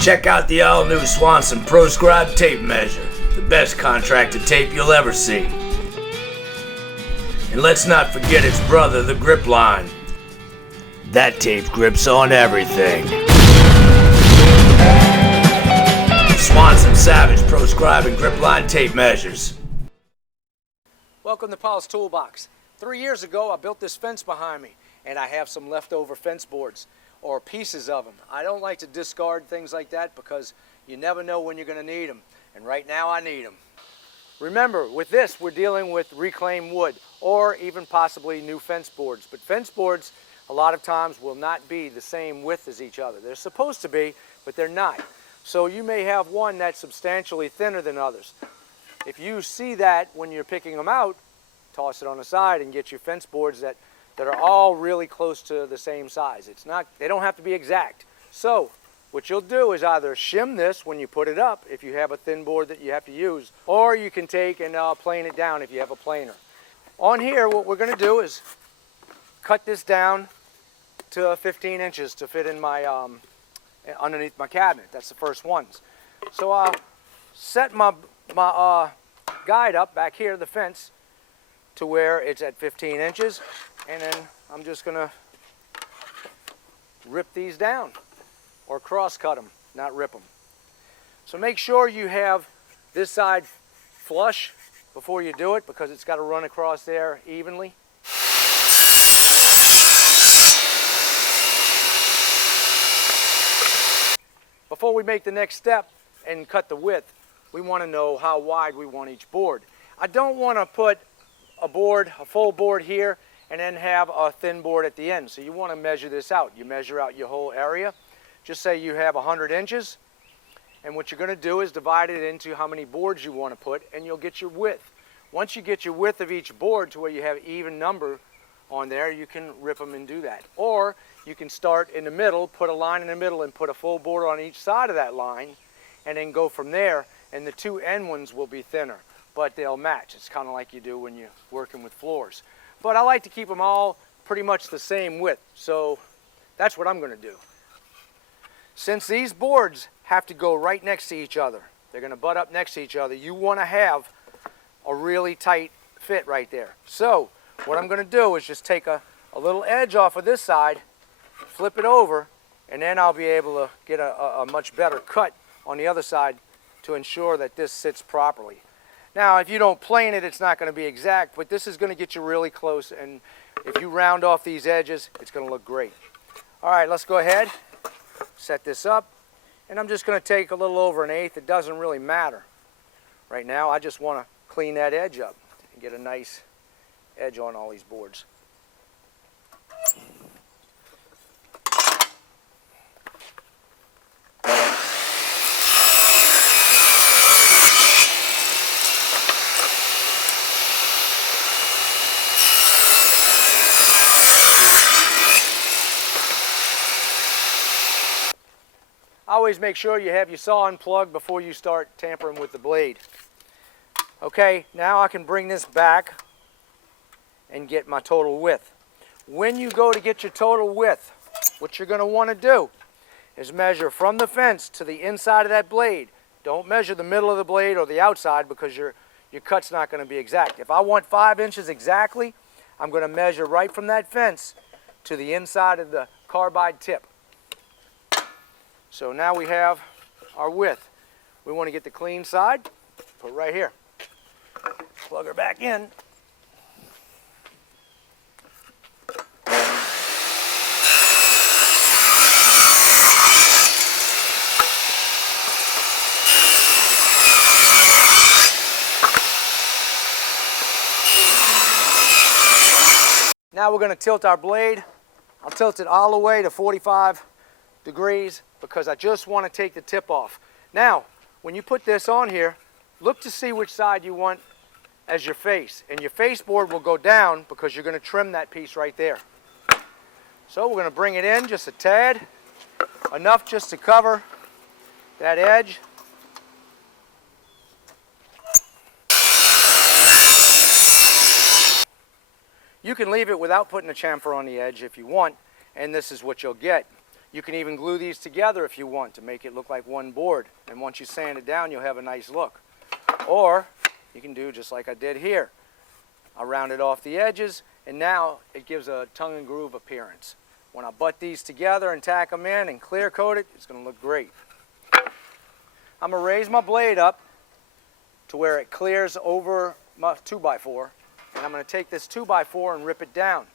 Check out the all-new Swanson Proscribed Tape Measure, the best contracted tape you'll ever see. And let's not forget its brother, the Grip Line. That tape grips on everything. Swanson Savage Proscribed and Grip Line Tape Measures. Welcome to Paulstoolbox. 3 years ago I built this fence behind me, and I have some leftover fence boards or pieces of them. I don't like to discard things like that because you never know when you're going to need them, and right now I need them. Remember, with this we're dealing with reclaimed wood or even possibly new fence boards, but fence boards a lot of times will not be the same width as each other. They're supposed to be, but they're not. So you may have one that's substantially thinner than others. If you see that when you're picking them out, toss it on the side and get your fence boards that are all really close to the same size. They don't have to be exact. So what you'll do is either shim this when you put it up if you have a thin board that you have to use, or you can take and plane it down if you have a planer. On here, what we're going to do is cut this down to 15 inches to fit in my underneath my cabinet. That's the first ones. So I'll set my guide up back here, the fence, to where it's at 15 inches, and then I'm just going to rip these down, or cross cut them, not rip them. So make sure you have this side flush before you do it, because it's got to run across there evenly. Before we make the next step and cut the width, we want to know how wide we want each board. I don't want to put a full board here and then have a thin board at the end. So you want to measure this out. You measure out your whole area. Just say you have 100 inches, and what you're going to do is divide it into how many boards you want to put, and you'll get your width. Once you get your width of each board to where you have even number on there, you can rip them and do that. Or you can start in the middle, put a line in the middle, and put a full board on each side of that line, and then go from there, and the two end ones will be thinner, but they'll match. It's kind of like you do when you're working with floors. But I like to keep them all pretty much the same width, so that's what I'm going to do. Since these boards have to go right next to each other, they're going to butt up next to each other, you want to have a really tight fit right there. So what I'm going to do is just take a little edge off of this side, flip it over, and then I'll be able to get a much better cut on the other side to ensure that this sits properly. Now, if you don't plane it, it's not going to be exact, but this is going to get you really close, and if you round off these edges, it's going to look great. All right, let's go ahead, set this up, and I'm just going to take a little over 1/8. It doesn't really matter. Right now, I just want to clean that edge up and get a nice edge on all these boards. Always make sure you have your saw unplugged before you start tampering with the blade. Okay, now I can bring this back and get my total width. When you go to get your total width, what you're going to want to do is measure from the fence to the inside of that blade. Don't measure the middle of the blade or the outside, because your cut's not going to be exact. If I want 5 inches exactly, I'm going to measure right from that fence to the inside of the carbide tip. So now we have our width. We want to get the clean side, put right here. Plug her back in. Now we're going to tilt our blade. I'll tilt it all the way to 45 degrees because I just want to take the tip off. Now, when you put this on here, look to see which side you want as your face. And your face board will go down because you're going to trim that piece right there. So we're going to bring it in just a tad, enough just to cover that edge. You can leave it without putting a chamfer on the edge if you want, and this is what you'll get. You can even glue these together if you want to make it look like one board. And once you sand it down, you'll have a nice look. Or you can do just like I did here. I rounded off the edges, and now it gives a tongue and groove appearance. When I butt these together and tack them in and clear coat it, it's going to look great. I'm going to raise my blade up to where it clears over my 2x4, and I'm going to take this 2x4 and rip it down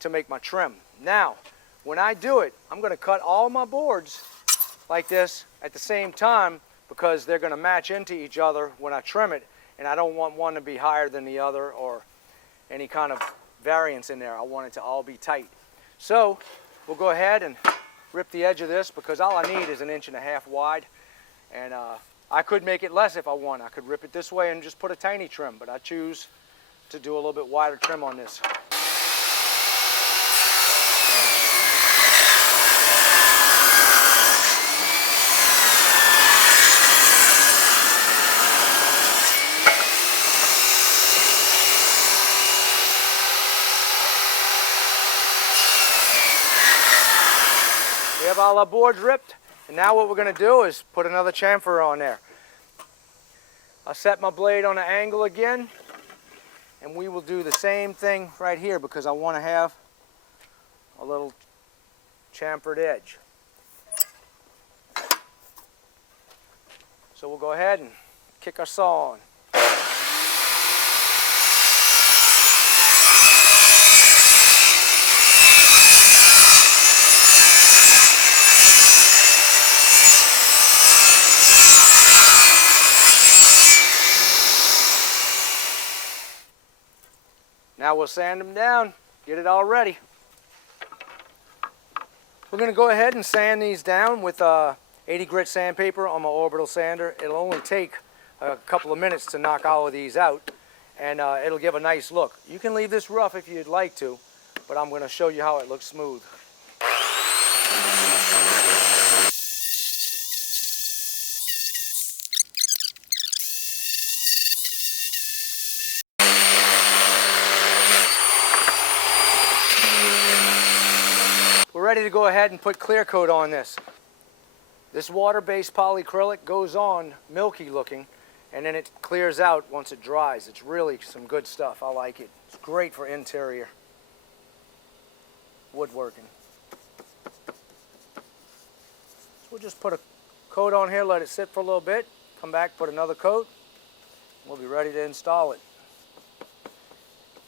to make my trim. Now, when I do it, I'm going to cut all my boards like this at the same time because they're going to match into each other when I trim it, and I don't want one to be higher than the other or any kind of variance in there. I want it to all be tight. So we'll go ahead and rip the edge of this because all I need is 1.5 inches wide, and I could make it less if I want. I could rip it this way and just put a tiny trim, but I choose to do a little bit wider trim on this. We have all our boards ripped, and now what we're going to do is put another chamfer on there. I'll set my blade on an angle again, and we will do the same thing right here because I want to have a little chamfered edge. So we'll go ahead and kick our saw on. Now we'll sand them down, get it all ready. We're going to go ahead and sand these down with 80 grit sandpaper on my orbital sander. It'll only take a couple of minutes to knock all of these out, and it'll give a nice look. You can leave this rough if you'd like to, but I'm going to show you how it looks smooth. We're ready to go ahead and put clear coat on this. This water-based polyacrylic goes on milky looking, and then it clears out once it dries. It's really some good stuff. I like it. It's great for interior woodworking. So we'll just put a coat on here, let it sit for a little bit, come back, put another coat, and we'll be ready to install it.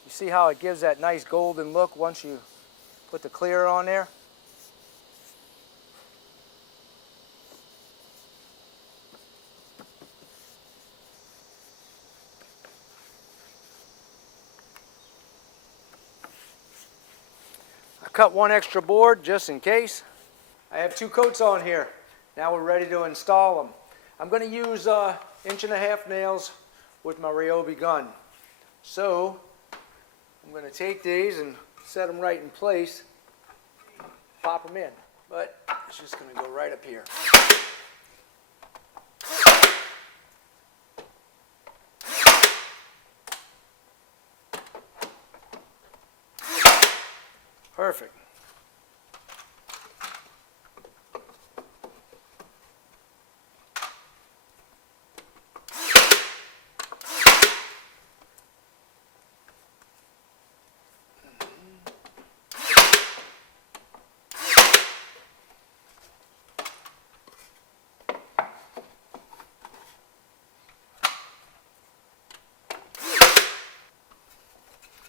You see how it gives that nice golden look once you put the clear on there? Cut one extra board just in case. I have 2 coats on here. Now we're ready to install them. I'm going to use 1.5 inch nails with my Ryobi gun. So I'm going to take these and set them right in place, pop them in. But it's just going to go right up here. Perfect.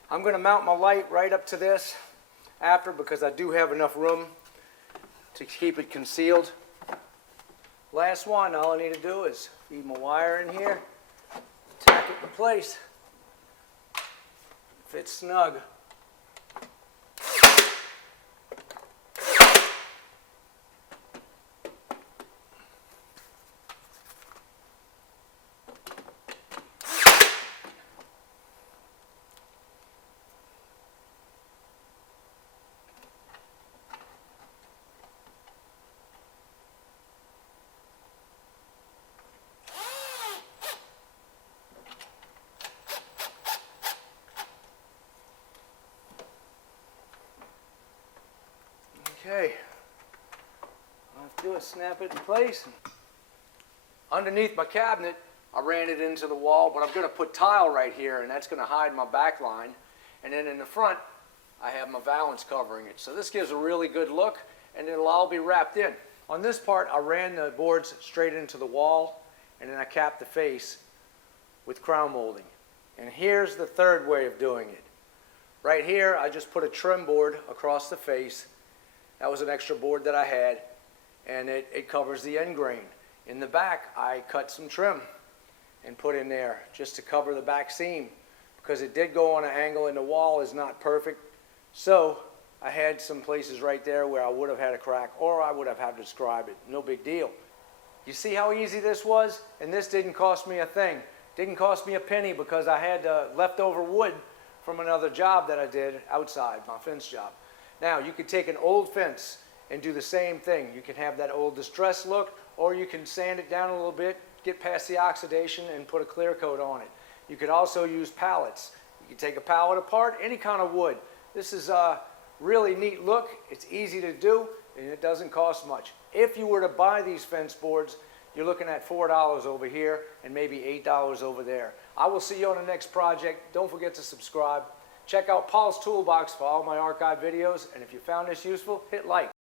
I'm going to mount my light right up to this after because I do have enough room to keep it concealed. Last one, all I need to do is feed my wire in here, tack it in place. Fits snug. Okay, Let's do it, snap it in place. Underneath my cabinet, I ran it into the wall, but I'm going to put tile right here, and that's going to hide my back line. And then in the front, I have my valance covering it. So this gives a really good look, and it'll all be wrapped in. On this part, I ran the boards straight into the wall, and then I capped the face with crown molding. And here's the third way of doing it. Right here, I just put a trim board across the face. That was an extra board that I had, and it covers the end grain. In the back, I cut some trim and put in there just to cover the back seam, because it did go on an angle and the wall is not perfect. So I had some places right there where I would have had a crack, or I would have had to scribe it. No big deal. You see how easy this was? And this didn't cost me a thing. Didn't cost me a penny, because I had leftover wood from another job that I did outside, my fence job. Now, you could take an old fence and do the same thing. You can have that old distressed look, or you can sand it down a little bit, get past the oxidation, and put a clear coat on it. You could also use pallets. You can take a pallet apart, any kind of wood. This is a really neat look. It's easy to do, and it doesn't cost much. If you were to buy these fence boards, you're looking at $4 over here and maybe $8 over there. I will see you on the next project. Don't forget to subscribe. Check out Paul's Toolbox for all my archive videos, and if you found this useful, hit like.